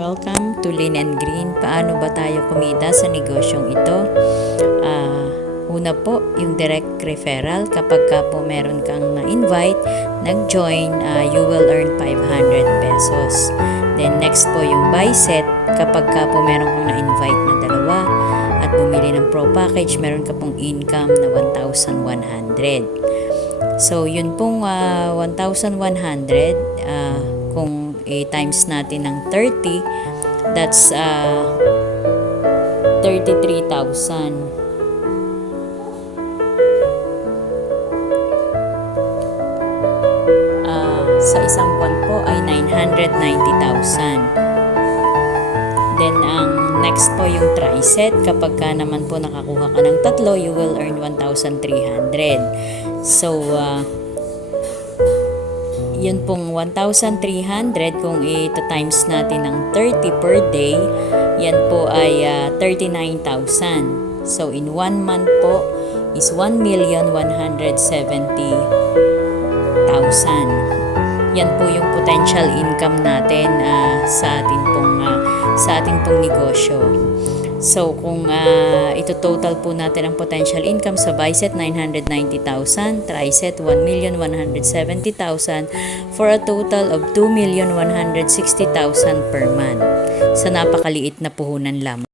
Welcome to Lean and Green. Paano ba tayo kumita sa negosyong ito? Una po, yung direct referral. Kapag ka po meron kang na-invite, nag-join, you will earn 500 pesos. Then next po yung buy set. Kapag ka po meron kang na-invite na dalawa at bumili ng pro package, meron ka pong income na 1,100. So yun pong 1,100, kung i-times natin ng 30, that's 33,000. Sa isang buwan po ay 990,000. Then ang next po yung tri-set. Kapag ka naman po nakakuha ka ng tatlo, you will earn 1,300. So yun pong 1,300 kung i-times natin ng 30 per day, yan po ay 39,000. So in 1 month po is 1,170,000. Yan po yung potential income natin sa ating pong negosyo. So kung ito total po natin ang potential income sa buy set 990,000, try set 1,170,000 for a total of 2,160,000 per month sa napakaliit na puhunan lamang.